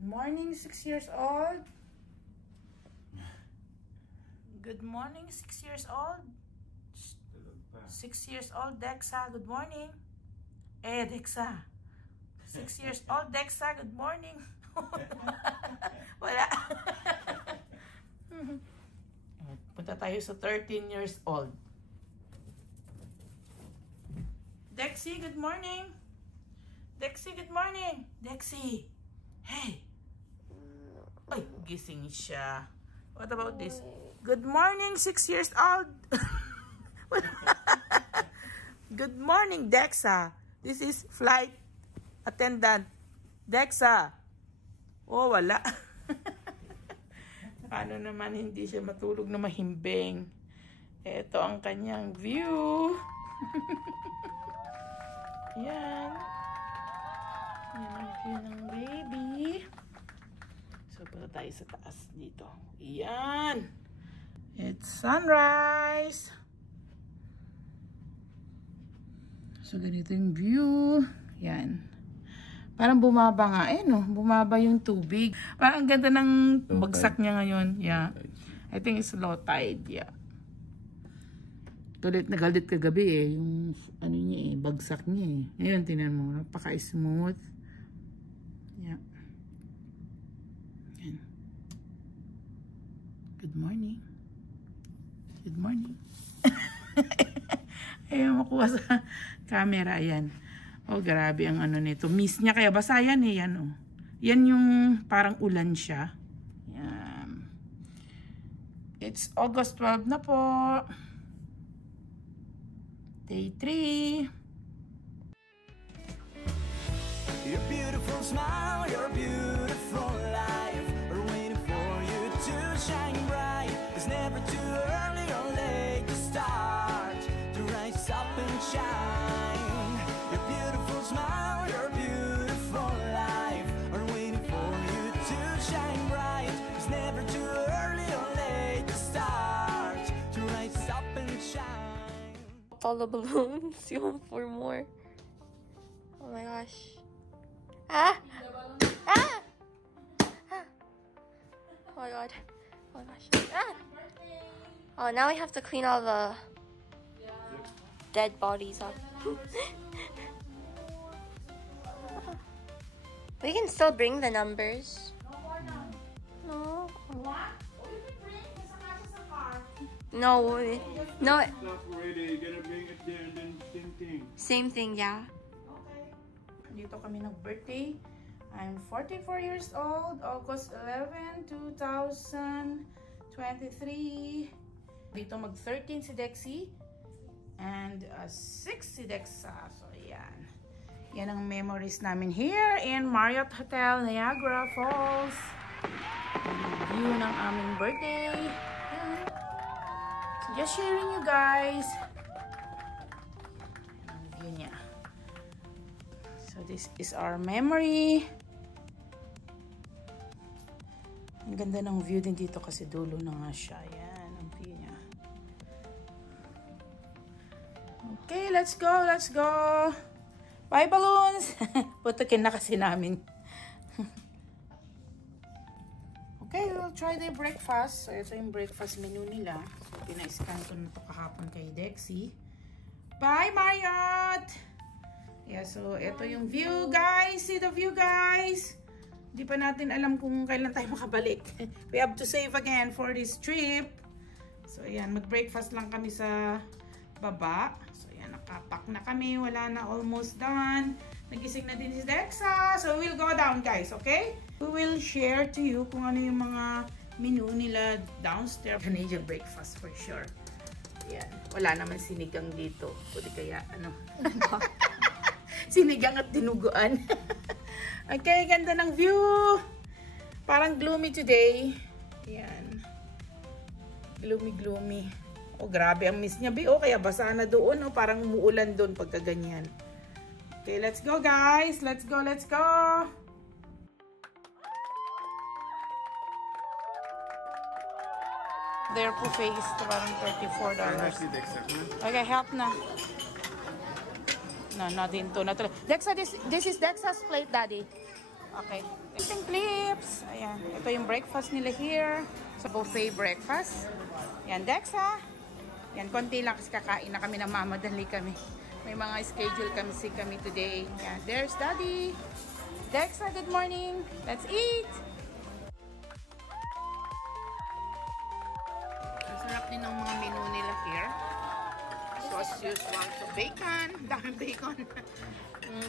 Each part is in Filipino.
Good morning, 6 years old. Good morning, 6 years old. 6 years old, Dexa. Good morning. Dexa. 6 years old, Dexa. Good morning. Wala. Punta tayo sa 13 years old. Dexy, good morning. Dexy, good morning. Dexy. Hey. Ay, gising siya. What about this? Good morning, 6 years old. Good morning, Dexa. This is flight attendant. Dexa. Oh, wala. Paano naman hindi siya matulog na mahimbing? Ito ang kanyang view. Yan. Yan ang view ng baby. So, punta tayo sa taas dito. Yan. It's sunrise. So, ganito yung view. Yan. Parang bumaba nga. No? Bumaba yung tubig. Parang ang ganda ng bagsak niya ngayon. Yeah. I think it's low tide. Yeah. Galit na galit kagabi yung ano niya bagsak niya Ngayon, tinan mo. Napaka-smooth. Yeah. Yan. Good morning. Good morning. Ayaw makuha sa camera. Ayan. Oh, grabe ang ano nito. Miss niya kaya basa yan Yan oh. Yan yung parang ulan siya. Yan. It's August 12 na po. Day 3. Your beautiful smile, your beautiful life are waiting for you to shine bright. It's never too early or late to start to rise up and shine. Your beautiful smile, your beautiful life are waiting for you to shine bright. It's never too early or late to start to rise up and shine. All the balloons. You want 4 more? Oh my gosh. Ah! Ah! Ah! Oh my god. Oh my gosh. Ah! Oh, now we have to clean all the dead bodies up. We can still bring the numbers. No. No. No. Same thing, yeah. Okay. Dito kami nag-birthday. I'm 44 years old. August 11, 2023. Dito mag-13 si Dexy. And 6 si Dexa. So, yan. Yan ang memories namin here in Marriott Hotel, Niagara Falls. View ng aming birthday. Yan. So, just sharing you guys. Yan ang view niya. So, this is our memory. Ang ganda ng view din dito kasi dulo na nga siya. Yan ang view niya. Okay, let's go, let's go. Bye, balloons! Putukin na kasi namin. Okay, we'll try the breakfast. So, ito yung breakfast menu nila. So, pina-scan ko na ito kahapon kay Dexy. Bye, Marriott! Yeah, so, ito yung view, guys. See the view, guys. Hindi pa natin alam kung kailan tayo makabalik. We have to save again for this trip. So, ayan. Mag-breakfast lang kami sa baba. So, ayan. Nakapak na kami. Wala na. Almost done. Nagising na din si Dexa. So, we'll go down, guys. Okay? We will share to you kung ano yung mga menu nila downstairs. Canadian breakfast for sure. Ayan. Wala naman sinigang dito. Pwede kaya, ano? Sinigang at dinuguan. Okay, ganda ng view. Parang gloomy today. Ayan. Gloomy, gloomy. Oh, grabe ang miss niya, Bi. Kaya basa na doon. Parang umuulan doon pagka ganyan. Okay, let's go, guys. Let's go, let's go. Their buffet is parang $34. Okay, help na. No, not into. Not Dexa, this is Dexa's plate, Daddy. Okay. Clip. Yan. Ito yung breakfast nila here. Sa buffet breakfast. Yan, Dexa. Yan, konti lang kasi kakain na kami, namamadali kami. May mga schedule kami today. Yan, there's Daddy. Dexa, good morning. Let's eat. Ang sarap din ng mga menu nila here. So as usual, so bacon, daming bacon.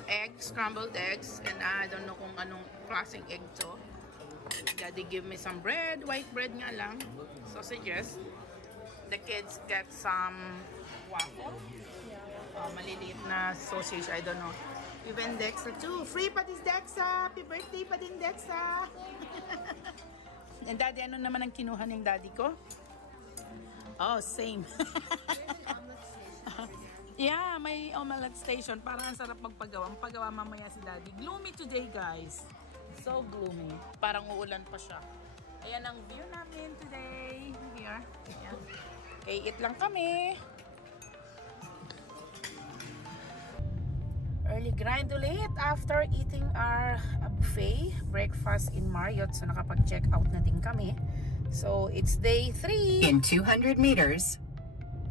Eggs, scrambled eggs, and I don't know kung anong klaseng egg to. Daddy give me some bread, white bread nga lang, sausages. The kids get some waffle. Maliliit na sausage, I don't know. Even Dexa too. Free pa this Dexa! Happy birthday pa din Dexa! And Daddy, ano naman ang kinuha ng Daddy ko? Oh, same. Yeah, may omelette station. Parang ang sarap magpagawa. Magpagawa mamaya si Daddy. Gloomy today, guys. So gloomy. Parang uulan pa siya. Ayan ang view namin today. Here. Ayan. Okay, eat lang kami. Early grind ulit after eating our buffet breakfast in Marriott. So nakapag-check out na din kami. So it's day 3. In 200 meters,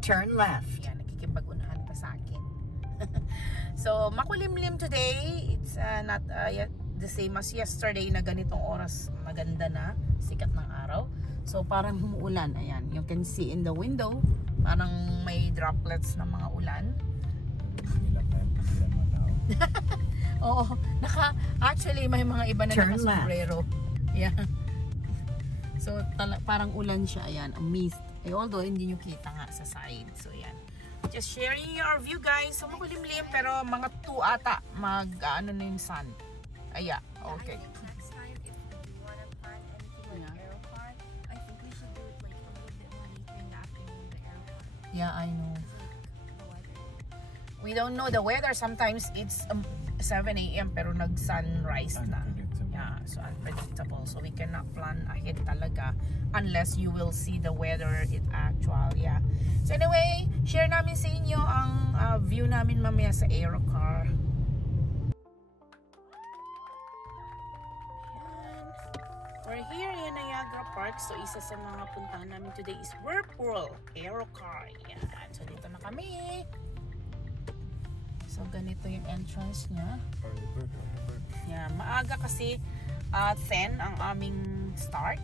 turn left. Yan, nakikipag-unahan pa sa akin. So makulimlim today. It's not the same as yesterday na ganitong oras. Maganda na, sikat ng araw. So parang umuulan. Ayan, you can see in the window, parang may droplets ng mga ulan. Oo, actually may mga iba na naka-sombrero. Yeah. So parang ulan siya, ayan, a mist. Although hindi nyo kita nga sa side. So yan. Just sharing our view, guys. So makulimlim pero mga 2 ata ano na yung sun. Aya, okay. Next time, if we want to plan anything like Aeroplan, I think we should do it like a little bit more later in the afternoon, the Aeroplan. Yeah, I know. The weather. We don't know the weather. Sometimes it's 7 a.m. pero nag-sunrise na. Yeah, so unpredictable. So we cannot plan ahead talaga unless you will see the weather in actual. Yeah. So anyway, share namin sa inyo ang view namin mamaya sa Aerocar. We're here in Niagara Park. So isa sa mga puntahan namin today is Whirlpool Aerocar. Yan. So dito na kami. So ganito yung entrance niya. Yeah, maaga kasi 10 ang aming start.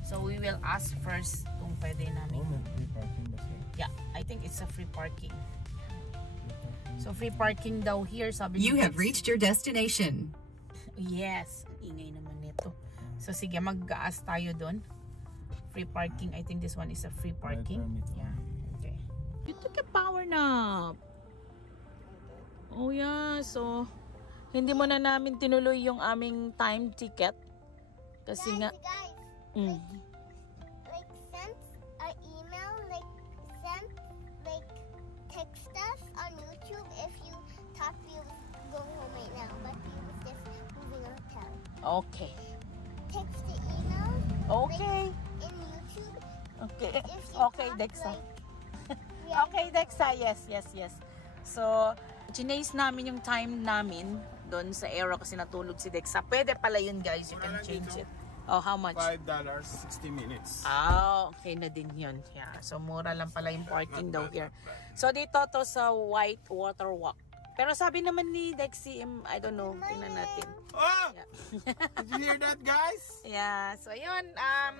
So we will ask first kung pwede namin. Yeah, I think it's a free parking. So free parking daw here, sabi You have reached your destination. Yes, ang ingay naman nito. So sige, mag-aas tayo doon. Free parking. I think this one is a free parking. Yeah. Okay. You took a power nap. Oh yeah, so hindi mo na namin tinuloy yung aming time ticket kasi Guys, like send an email, text us on YouTube if you thought we was going home right now, but we was just moving a hotel. Okay. Text the email. Okay. In YouTube. Okay. If you Okay, thought, Dexa. yeah. Okay, Dexa. Yes. So, chinace namin yung time namin doon sa Aero kasi natulog si Dexa. Pwede pala yun, guys. You can change it. Oh, how much? $5, 60 minutes. Ah, okay na din yun. Yeah. So, mura lang pala yung parking daw here. So, dito to sa White Water Walk. Pero sabi naman ni Dexy, I don't know, tingnan natin. Oh! Yeah. Did you hear that, guys? Yeah. So, yun.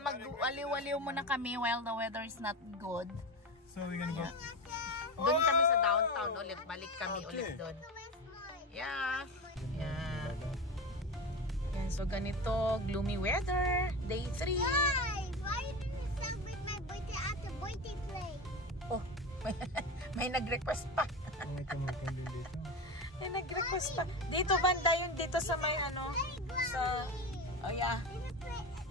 Mag-aliw-aliw muna kami while the weather is not good. So, we're gonna go. Doon kami sa downtown ulit. Balik kami ulit doon. Yeah. Yeah. Yan. So, ganito. Gloomy weather. Day 3. Guys, why didn't you celebrate my birthday at the birthday play? Oh, may nag-request pa. May nag-request pa. Dito banda yun. Dito sa may ano. Sa... Oh, yeah.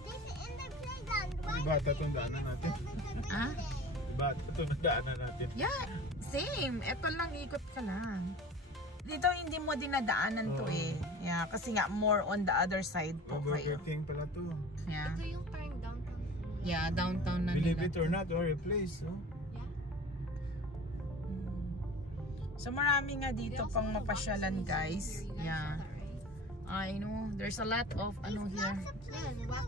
This is in the playground. Why Diba, itong daanan natin? Ah? Diba, itong daanan natin? Yeah. Same. Ito lang. Ikot ka lang. Dito hindi mo dinadaanan to eh. Yeah. Kasi nga more on the other side po kayo. Burger King pala to. Yeah. Ito yung parang downtown. Yeah. Downtown na Believe nila. it or not, or a place, no? So marami nga dito pang mapasyalan, guys. Yeah. I know. There's a lot of ano here. It's only for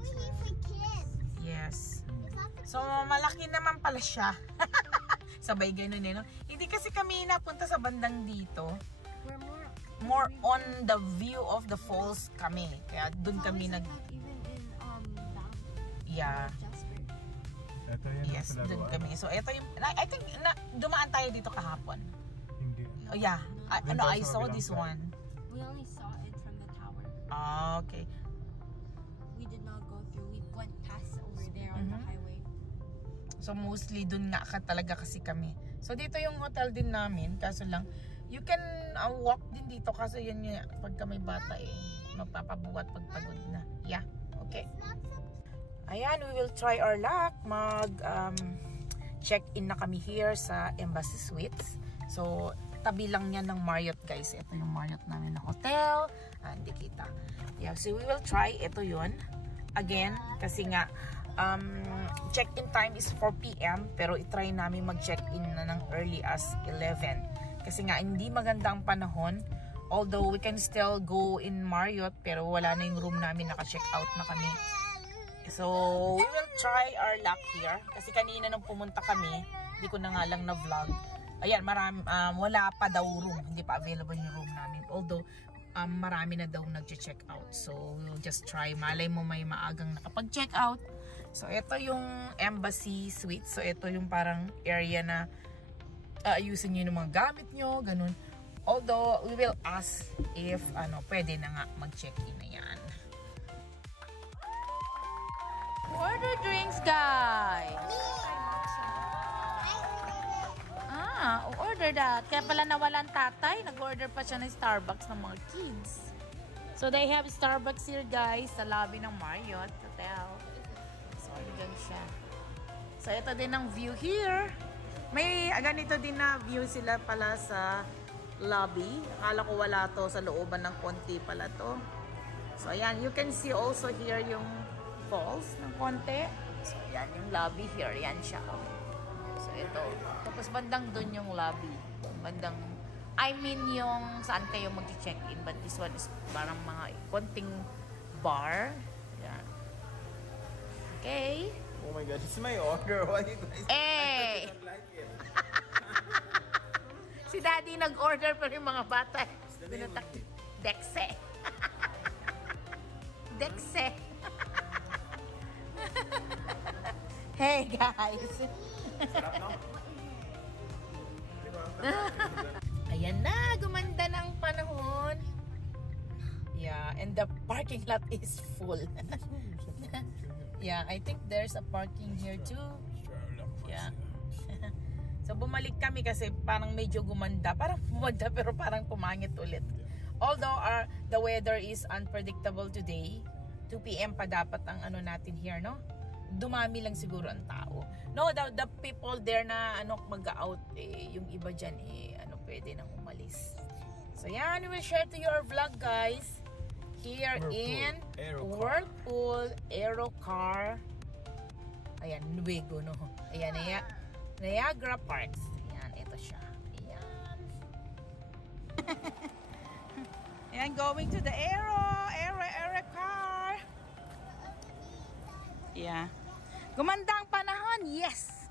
kids. Yes. It's not for So, malaki naman pala siya. Sabay ganun eh, no? Hindi kasi kami napunta sa bandang dito. We're More on the view of the falls kami. Kaya dun kami nag... even in Yeah. Jasper. Ito yan. Yes, ang dun palaruan. kami. So, ito yung... I think dumaan tayo dito kahapon. Hindi. Oh, yeah. Dun I tayo sa saw kabilang this side. one. We only saw it from the tower. Ah, okay. We did not go through. We went past over there on the highway. So, mostly dun nga talaga kasi kami. So, dito yung hotel din namin. Kaso lang, you can walk din dito. Kaso yun nga, pagka may bata eh, magpapabuhat pagpagod na. Yeah, okay. Ayan, we will try our luck. Check-in na kami here sa Embassy Suites. So, tabi lang yan ng Marriott, guys. Ito yung Marriott namin na hotel. Hindi kita. Yeah, so we will try. Ito yun. Again, kasi nga, check-in time is 4 p.m. Pero itry namin mag-check-in na ng early as 11. Kasi nga, hindi maganda ang panahon. Although, we can still go in Marriott. Pero wala na yung room namin. Naka-check out na kami. So, we will try our luck here. Kasi kanina nung pumunta kami, hindi ko na nga lang na-vlog. Ayan, wala pa daw room. Hindi pa available yung room namin. Although, marami na daw nag-check out. So, we'll just try. Malay mo may maagang nakapag-check out. So, ito yung Embassy Suite. So, ito yung parang area na ayusin nyo yung mga gamit nyo. Ganun. Although, we will ask if pwede na nga mag-check-in na yan. Order drinks, guys! Order that. Kaya pala nawalan tatay. Nag-order pa siya ng Starbucks ng mga kids. So, they have Starbucks here, guys, sa lobby ng Marriott Hotel. So, dyan siya. So, ito din ang view here. May ganito din na view sila pala sa lobby. Akala ko wala to. Sa looban ng konti pala to. So, ayan. You can see also here yung falls ng konti. So, ayan yung lobby here. Ayan siya. So, ito. Tapos, bandang dun yung lobby. Bandang, I mean yung saan kayo mag-check-in. But this one is parang mga konting bar. Ayan. Okay. Oh my God, it's my order. Why you guys Eh! don't like it? Si Daddy nag-order pero yung mga bata. Binutak. Dexe. Dexe. Hey guys. Sarap, no? Ayan na, gumanda ng panahon. Yeah, and the parking lot is full. Yeah, I think there's a parking here too. Yeah. So bumalik kami kasi parang medyo gumanda. Parang gumanda pero parang pumangit ulit. Although the weather is unpredictable today. 2 p.m. pa dapat ang natin here, no? Dumami lang siguro ang tao. No, the people there na mag-out yung iba diyan pwede nang umalis. So yan, we will share to you our vlog, guys. Here in Whirlpool Aerocar. Ayan, Nuevo, no? Ayan, Niagara Parks. Ayan, ito siya. Ayan. Ayan, going to the Aerocar. Yeah. Gumanda ang panahon, yes!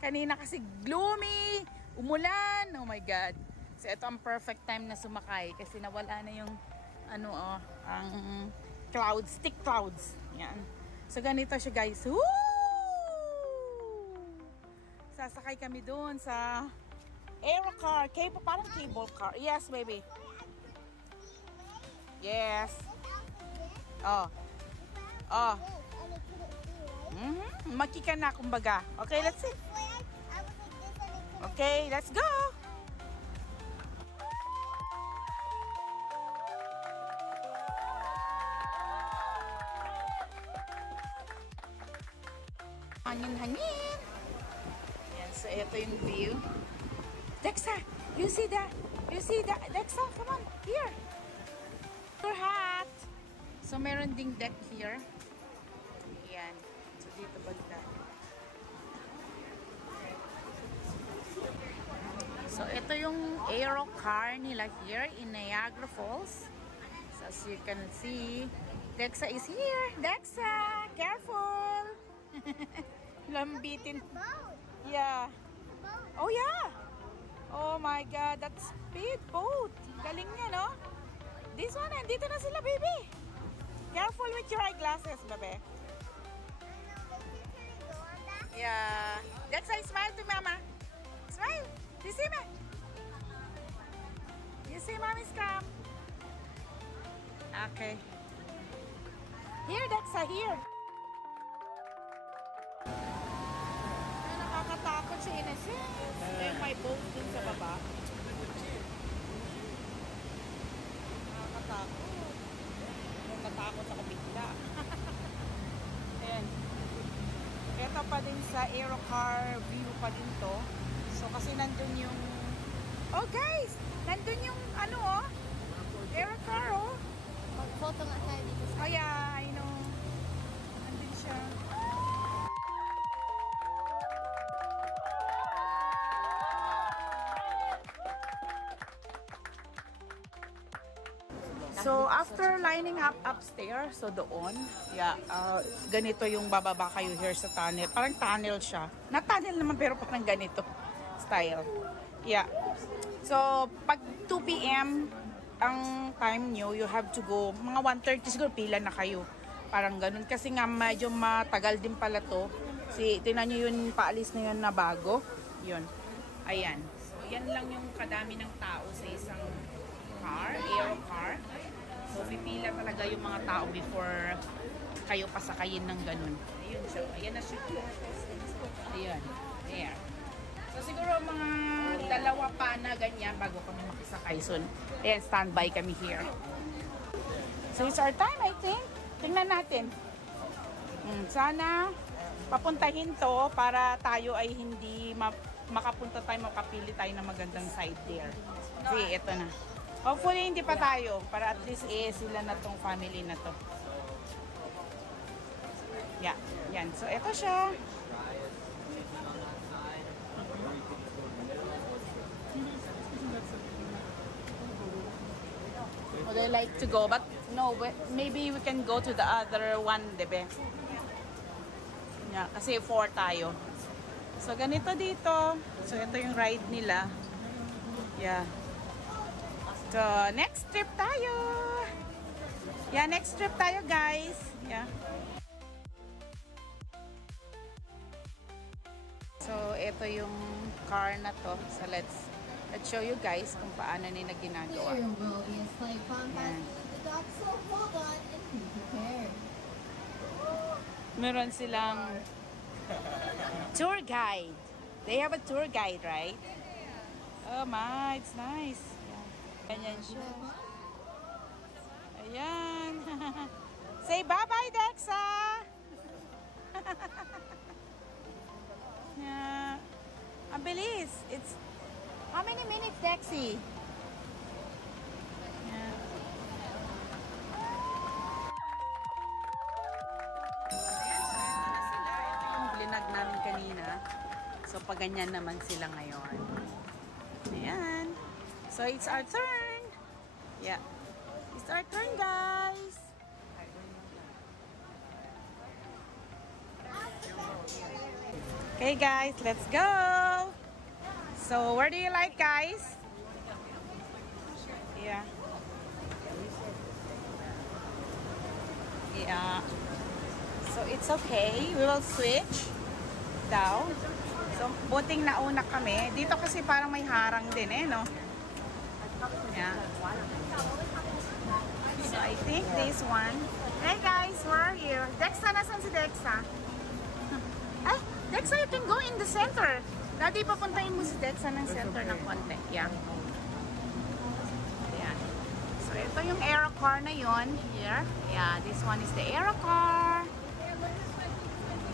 Kanina kasi gloomy, umulan, oh my God. So ito ang perfect time na sumakay kasi nawala na yung ang clouds, thick clouds. Yan. So ganito siya, guys. Woo! Sasakay kami doon sa Aerocar, parang cable car. Yes, baby. Yes. Oh. Makika na kumbaga. Okay, let's see. Okay, let's go. Hangin-hangin. Yan, so ito yung view. Dexa, you see that? Dexa, come on, here. Your hat. So meron ding deck here. Yan. So dito banda. So ito yung Aerocar nila here in Niagara Falls. So So as you can see, Dexa is here. Dexa, careful. Lambitin. Boat. Yeah. Boat. Oh yeah. Oh my God, that's speed boat. Galing niya, no? This one, nandito na sila, baby. Careful with your eyeglasses, baby. I know, but can I go on that? Yeah. Dexa, smile to mama. Smile. You see me? You see mommy's cam? Okay. Here, Dexa, here. Ay, nakakatakot si Innocent. May boat dun sa baba. Nakakatakot. Natatakot ako bigla. Ayan. Ito pa din sa Aerocar view pa din to. So kasi nandun yung... Oh guys! Nandun yung ano oh. Aerocar oh. Mag-photo nga tayo dito. Oh yeah, I know. Nandun siya. So, after lining up upstairs, so doon, yeah, ganito yung bababa kayo here sa tunnel. Parang tunnel siya. Na-tunnel naman pero parang ganito style. Yeah. So, pag 2 p.m. ang time nyo, you have to go, mga 1:30 siguro pila na kayo. Parang ganun. Kasi nga medyo matagal din pala to. Tingnan nyo yung paalis na yun na bago. Yun. Ayan. So, yan lang yung kadami ng tao sa isang car, Aerocar. So, pipila talaga yung mga tao before kayo pasakayin ng ganun. Ayun siya. Ayan na siya. Ayan. There. So, siguro mga dalawa pa na ganyan bago kami makisakay. So, ayan, standby kami here. So, it's our time, I think. Tingnan natin. Sana papuntahin to para tayo ay hindi makapunta tayo, makapili tayo ng magandang side there. Kasi ito na. Hopefully, hindi pa tayo. Para at least sila na tong family na to. Yeah. Yan. So, ito siya. Would I like to go? But no, maybe we can go to the other one, diba? Yeah, kasi 4 tayo. So, ganito dito. So, ito yung ride nila. Yeah. So, next trip tayo. Yeah, next trip tayo, guys. Yeah. So, ito yung car na to. So, let's show you guys kung paano nila ginagawa. There will be a slight bump as we leave the dock, so hold on and be prepared. Meron silang tour guide. They have a tour guide, right? Oh my, it's nice. Ganyan siya. Ayan. Say bye-bye, Dexa! Yeah. Ang bilis. It's... How many minutes, Dexy? Yeah. Ayan, so ito na sila. Ito yung blinag namin kanina. So, paganyan naman sila ngayon. Ayan. So, it's our turn. Yeah. It's our turn, guys. Okay, guys. Let's go. So, where do you like, guys? Yeah. Yeah. So, it's okay. We will switch down. So, buting nauna kami. Dito kasi parang may harang din no? Yeah. So, I think this one. Hey guys, we're here. Dexa, nasan si Dexa? Ay, Dexa, you can go in the center. Daddy, papuntahin mo si Dexa ng center ng konti. Yeah. Ayan. So, ito yung Aerocar na yun. Here. Yeah, this one is the Aerocar.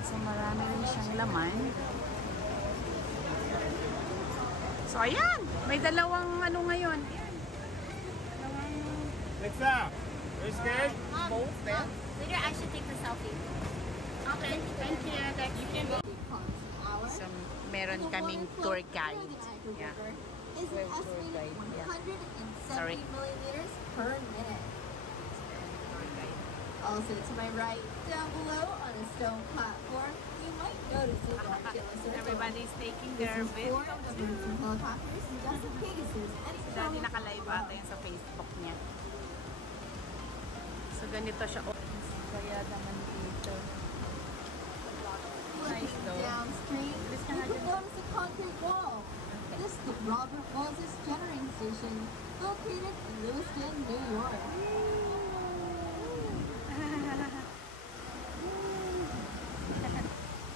So, marami rin siyang laman. So, ayan. May dalawang ano ngayon. Alexa, are you scared? Both there. Later, I should take the selfie. Okay, thank you. You can go. Hour. So, meron kaming tour guide. Yeah. Is We have an tour estimated guide, yeah. 170 Sorry. milliliters per minute. Also to my right, down below on a stone platform, you might notice a Dracula circle. Everybody's taking This their is for videos. American helicopters, just in Pegasus, and it's Daddy nakalive ata yan sa Facebook niya. So ganito siya. Kaya naman dito. Nice though. Downstream, you could notice a concrete wall. This is the Robert Moses Generating Station, located in Lewiston, New York.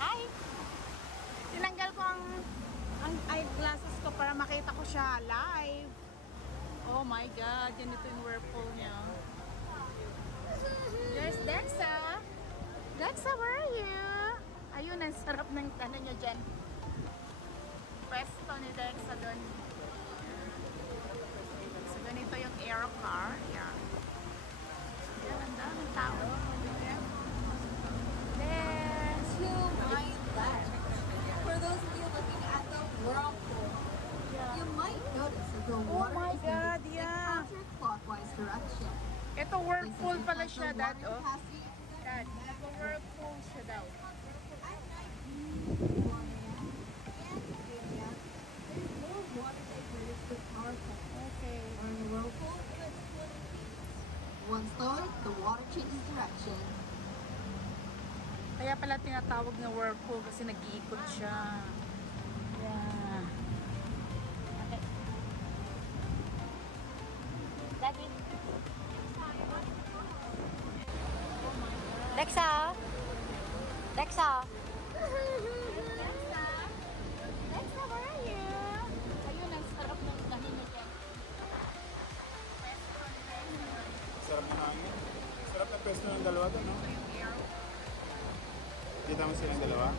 Hi! Tinanggal ko ang eyeglasses ko para makita ko siya live. Oh my God, ganito yung whirlpool niya. There's Dexa. Dexa, where are you? Ayun, ang sarap ng ano niya dyan. Pwesto ni Dexa doon. So, ganito yung aero car. Yan. Yan, ang daming tao. There. To my left, for those of you looking at the whirlpool, you might notice that the water my is God, moving in yeah. a counterclockwise direction. Ito whirlpool pala siya, Dad. Oh. Capacity Dad, whirlpool siya daw. There's more water diverted to power plant. Okay. Or in the whirlpool, once lowered, the water changes direction. Kaya pala tinatawag na whirlpool kasi nag-iikot siya. Yeah. Okay. Daddy. Dexa! Dexa! Dexa, where are you? Ayun, ang sarap ng tahino dyan. Sarap ng hangin. Sarap ng pwesto ng dalawa doon, no? Kita mo silang dalawa?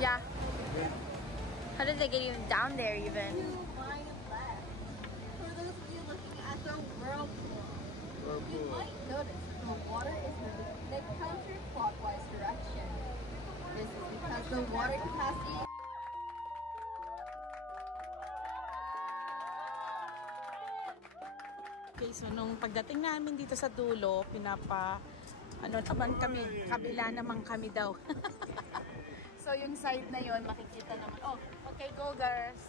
Yeah. How did they get even down there even? To my left, for those of you looking at the whirlpool, you Whirlpool. might notice that the water is moving in a counterclockwise direction. This is because the water capacity Okay, so nung pagdating namin dito sa dulo, ano naman kami, kabila naman kami daw. So yung side na yon makikita naman. Oh, okay, go girls.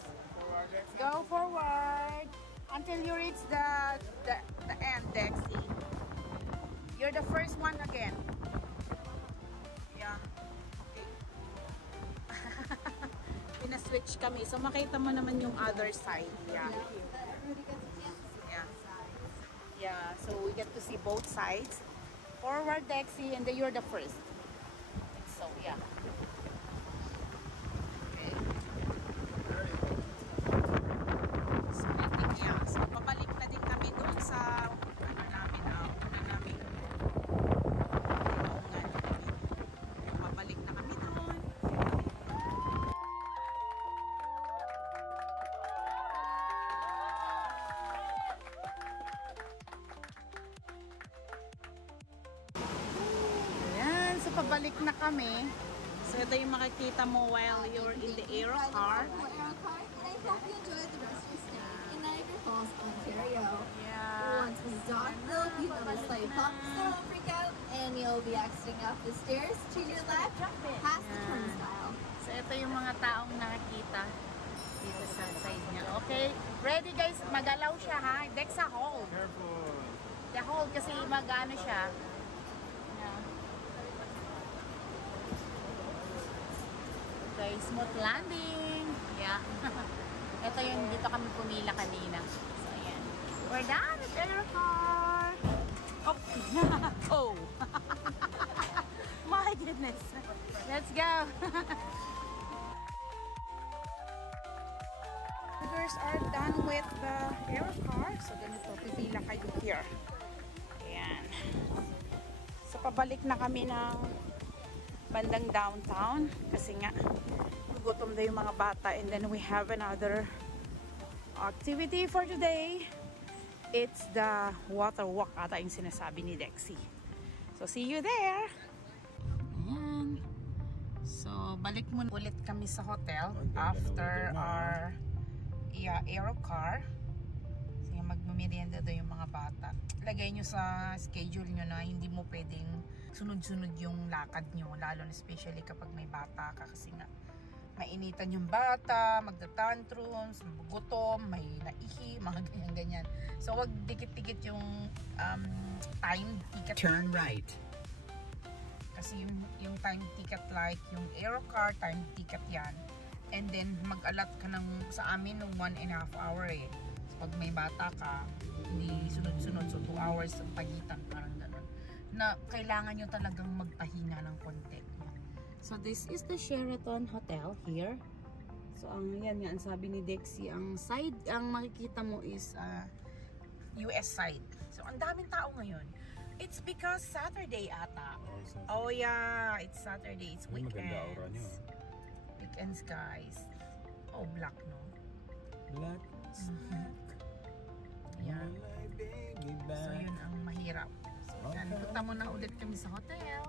Go forward until you reach the end, Dexy. You're the first one again. Yeah. Okay. Pina-switch kami. So makita mo naman yung other side. Yeah. Yeah. Yeah, so we get to see both sides. Forward, Dexy, and then you're the first. So, yeah. Okay. So, yeah. So, pabalik na din kami doon sa una namin. Pabalik na kami doon. Pabalik na kami. So ito yung makikita mo while you're in the aero car. and I hope you enjoy the rest of your stay in Niagara Falls, Ontario. Yeah. Once this is done, there'll be another slight bump, so don't freak out, and you'll be exiting up the stairs to your left, past the turnstile. So ito yung mga taong nakikita dito sa side niya. Okay, ready guys, magalaw siya ha. Dexa, hold. Careful. Yeah, hold kasi mag-ano siya. Yeah. Okay, smooth landing. Yeah. Ito yung dito kami pumila kanina. So, ayan. We're done with air car. Oh. Oh. My goodness. Let's go. Visitors are done with the air car. So, ganito. Pipila kayo here. Ayan. So, pabalik na kami ng bandang downtown kasi nga gutom na yung mga bata, and then we have another activity for today. It's the water walk ata yung sinasabi ni Dexy. So see you there. Ayan. So balik muna ulit kami sa hotel after our aero car. So magmamerienda daw yung mga bata. lagay nyo sa schedule nyo na hindi mo pwedeng sunod-sunod yung lakad nyo, lalo na especially kapag may bata ka, kasi nga mainitan yung bata, magda-tantrums, gutom, may naihi, mga ganyan-ganyan. So wag dikit-dikit yung time ticket. Turn right. Kasi yung time ticket, like yung Aerocar, time ticket yan. And then mag-allot ka ng, sa amin ng 1.5 hour eh. So pag may bata ka, hindi sunod-sunod, so 2 hours ang pagitan, parang gano'n. Na kailangan nyo talagang magpahinga ng konti. So this is the Sheraton Hotel here. So ang yan nga, ang sabi ni Dexy, ang side, ang makikita mo is US side. So ang daming tao ngayon. It's because Saturday ata. Oh yeah, it's Saturday, it's weekends. Maganda aura nyo. Weekends guys. Oh, black no? Black. Yeah. So yun ang mahirap. So yan, punta muna ulit kami sa hotel.